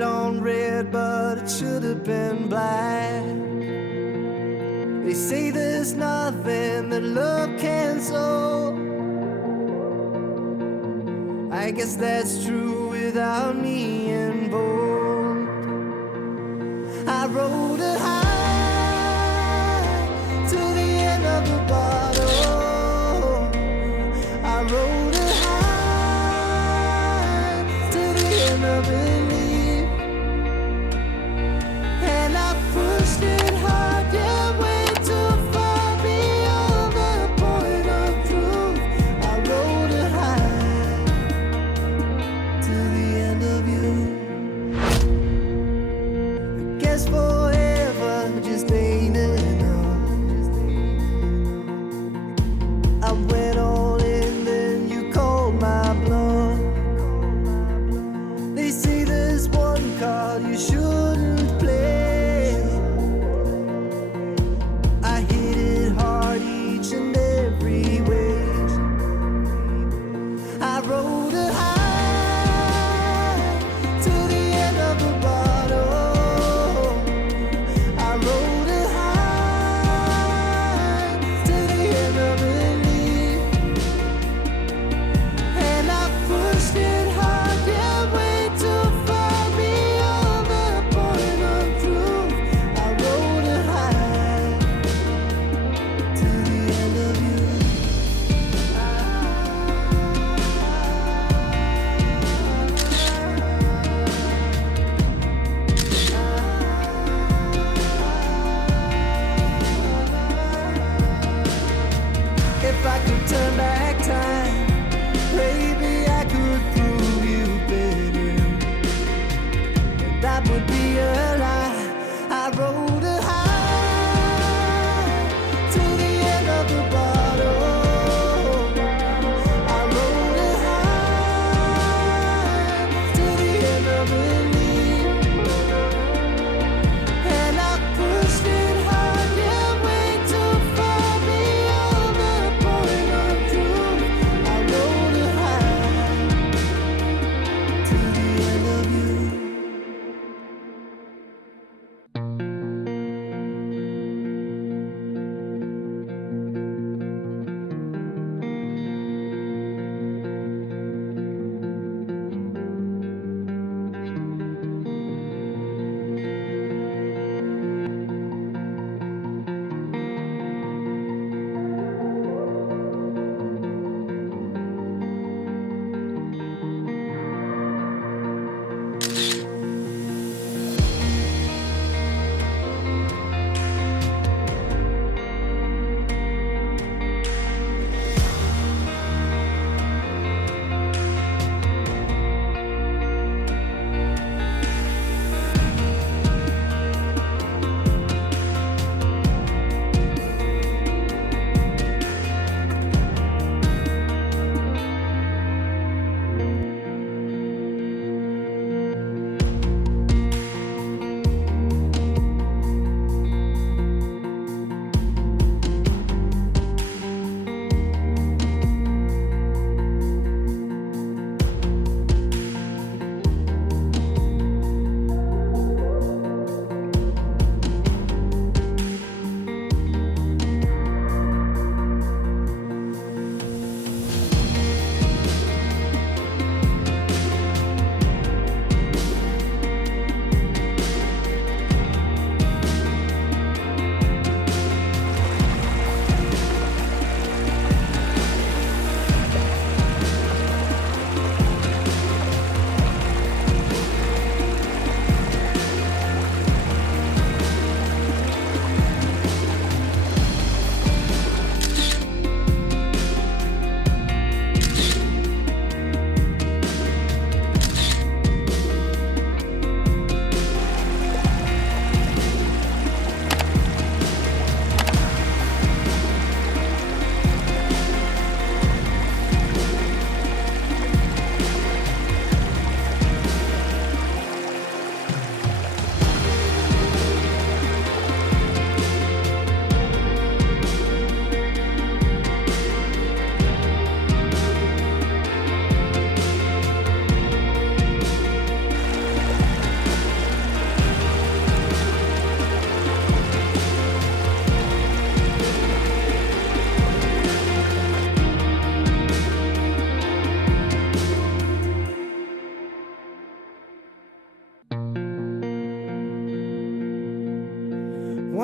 red on red, but it should have been black. They say there's nothing that love can solve. I guess that's true without me involved. I rode a high to the end of the bottle. I rode a high to the end of belief, and I pushed it hard, yeah, way too far beyond the point of truth. I rode a high to the end of you. I guess forever just ain't enough. I went all in, then you called my bluff. They say there's one card you shouldn't play. I hit it hard each and every way. I rode a high to the end of the bottle. I rode a high to the end of belief, and I pushed it hard, yeah, way too far beyond the point of truth. I rode a high to the end of you. If I could turn back time, maybe I could prove you better. But that would be a lie. I rode a high to the end of the bottle. I rode a high to the end of belief, and I pushed it hard, yeah, way too far beyond the point of truth. I rode a high to the end of you.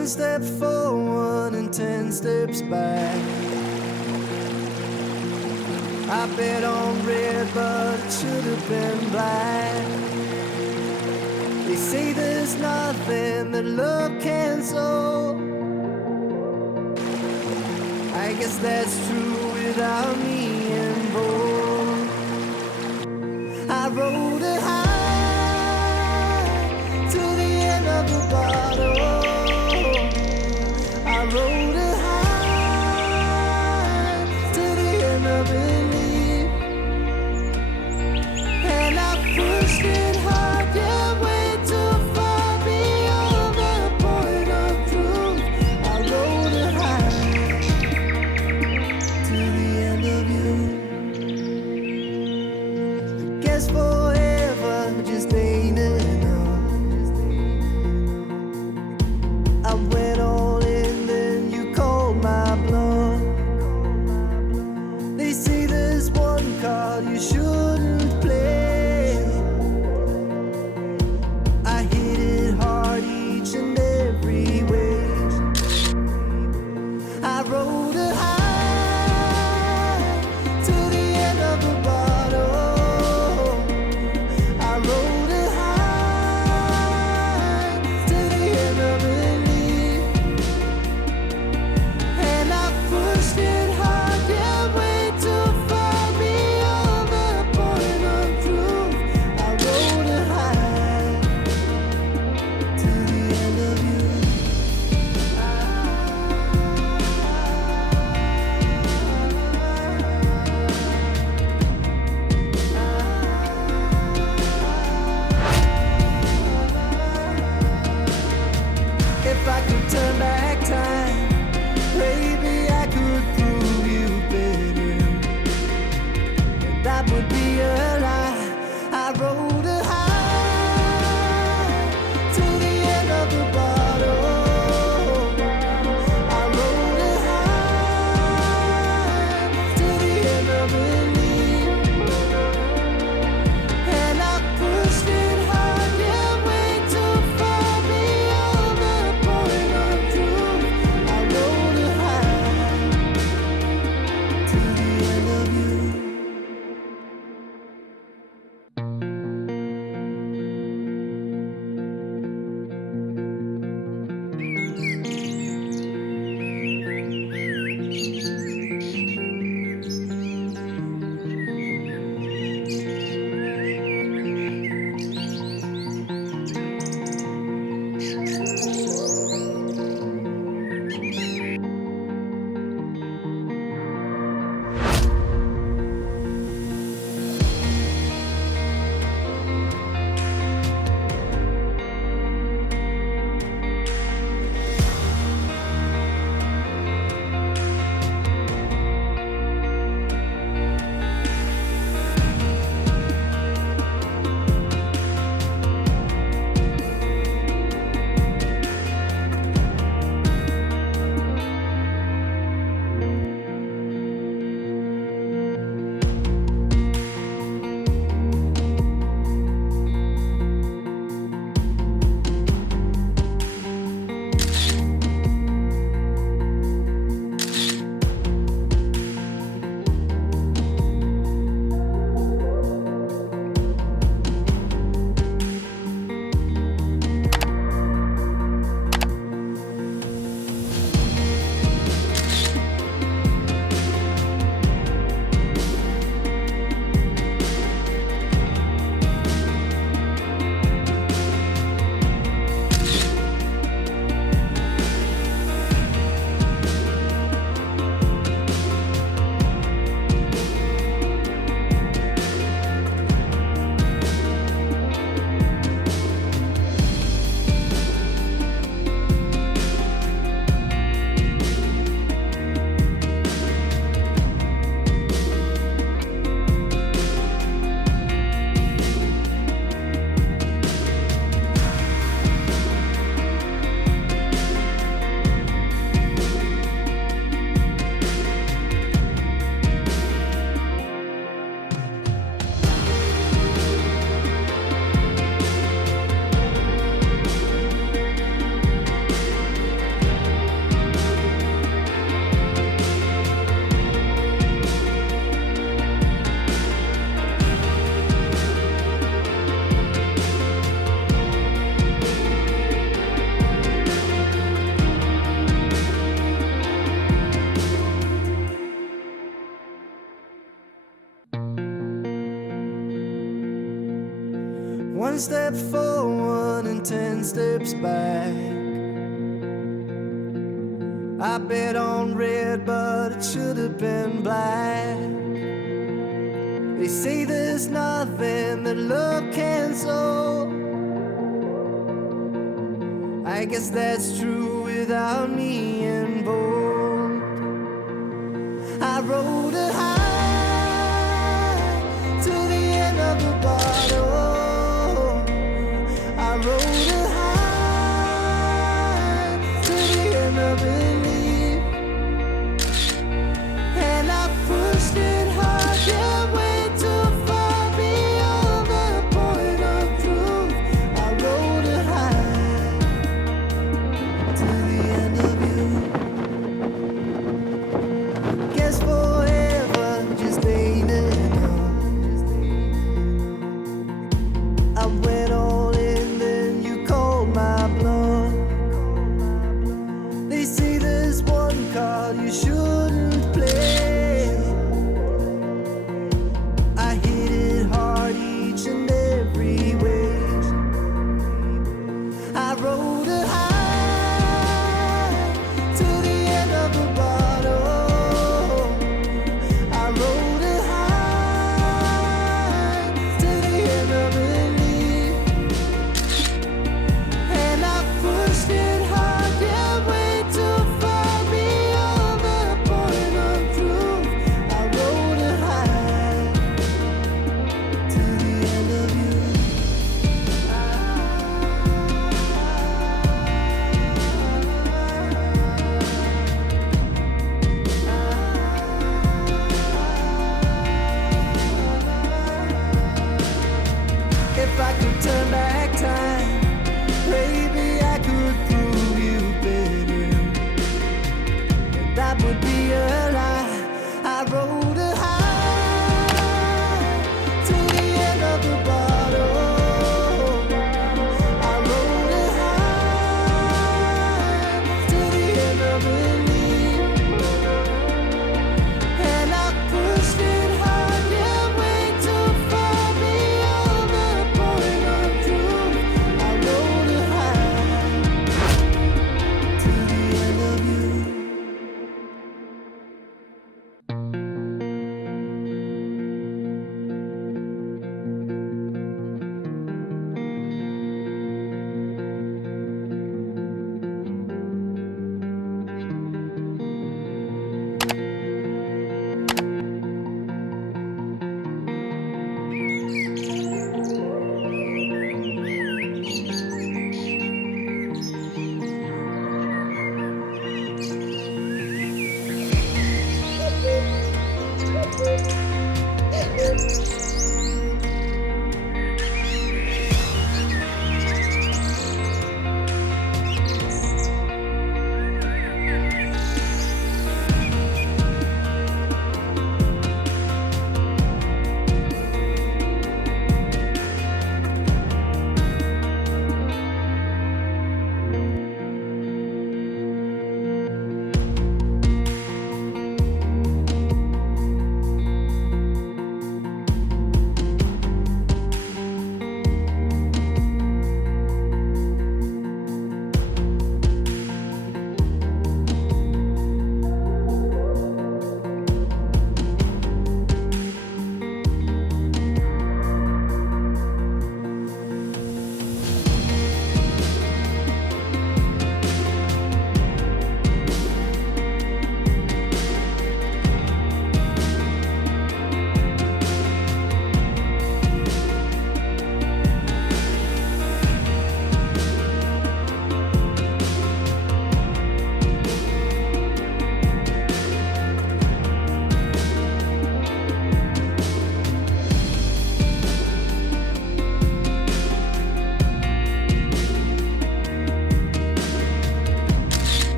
One step forward and 10 steps back. I bet on red, but it should have been black. They say there's nothing that love can solve. I guess that's true without me involved. I rode it high to the end of the bottle. I rode it high to the end of belief, and I pushed it hard, yeah, way too far beyond the point of truth. I rode it high to the end of you. I guess forever One step forward and 10 steps back. I bet on red, but it should have been black. They say there's nothing that love can solve. I guess that's true without me involved. I rode a high to the end of the bottle. I rode a high to the end of belief, and I pushed it hard, can't wait too far beyond the point of truth. I rode a high to the end of you. Guess forever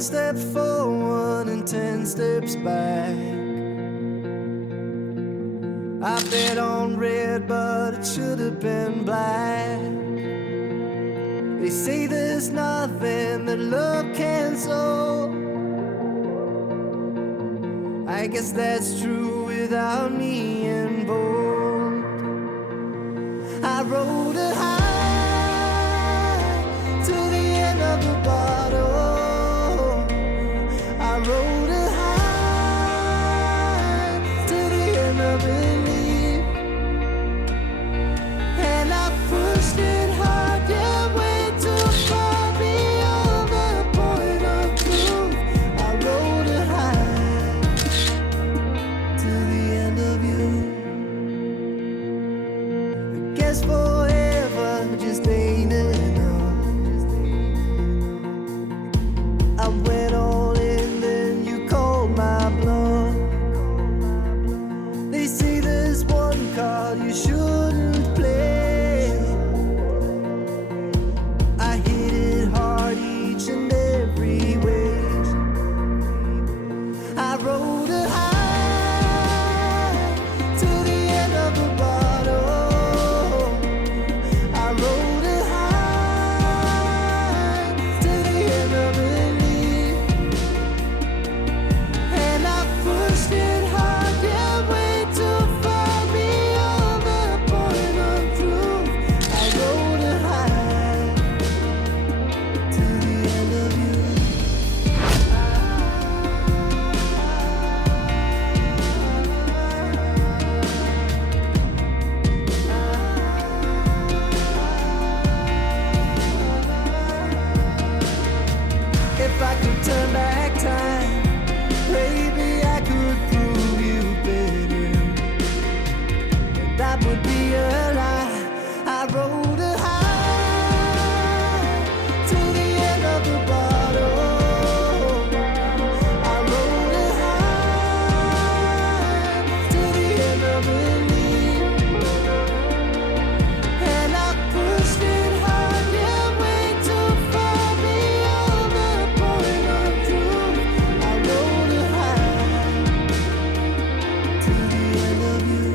one step forward and 10 steps back. I bet on red, but it should have been black. They say there's nothing that love can solve. I guess that's true without me involved. I rode it high to the end of the bottle. I rode it high to the end of the leaf. And I pushed it hard, yeah, way too far beyond the point of truth. I rode it high to the end of you. I guess forever just ain't enough. I went all in, then you called my bluff. They say there's one card you shouldn't play. I hit it hard each and every way. I rode it high to the end of the bottle. I rode it high to the end of the leaf. And I pushed it hard, yeah, way too far beyond the point of truth. I rode it high to the end of you. If I could turn back time, maybe I could prove you better. But that would be a lie. I rode it high to the end of the bottle. I rode it high to the end of the leaf. And I pushed it hard, yeah, way too far beyond the point of truth. I rode it high to the end of you.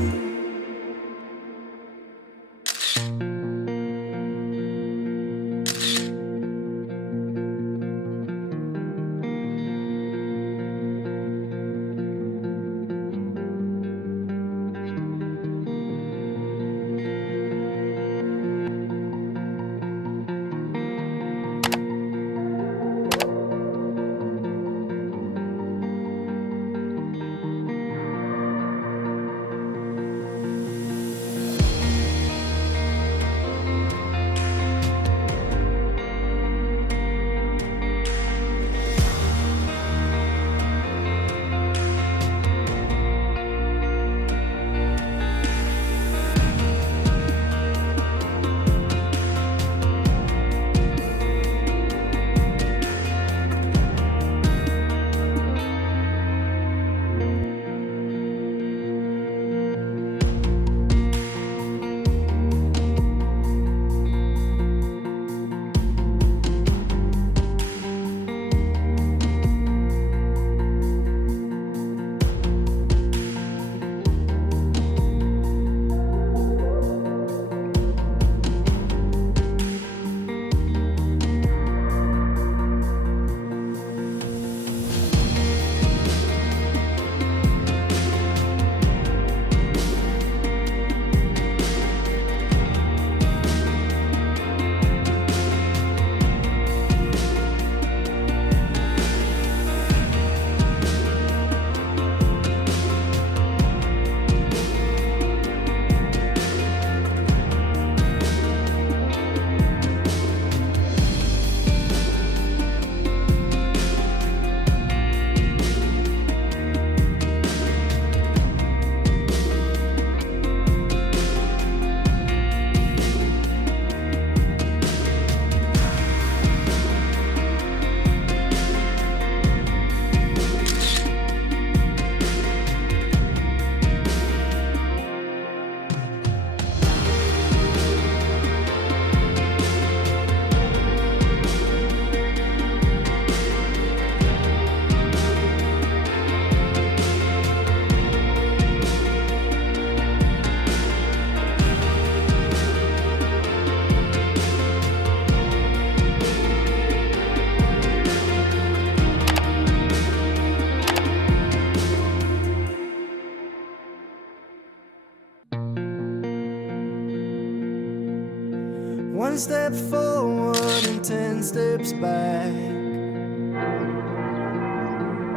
One step forward and 10 steps back.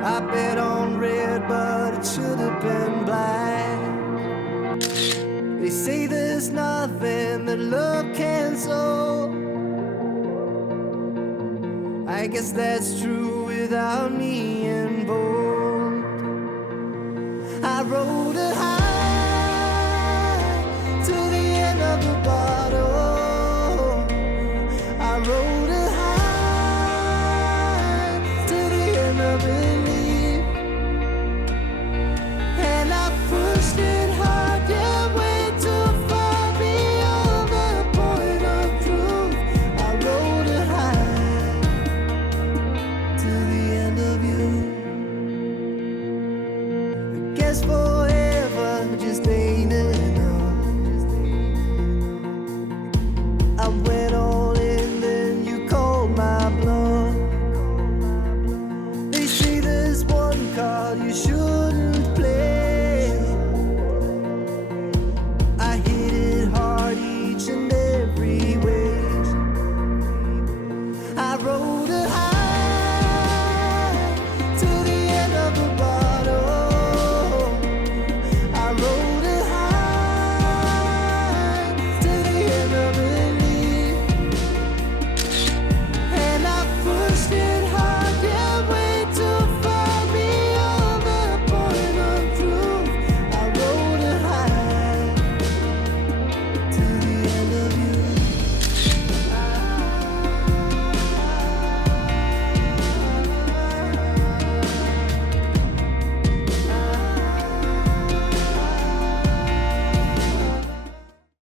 I bet on red, but it should have been black. They say there's nothing that love can solve. I guess that's true without me involved. I rode a high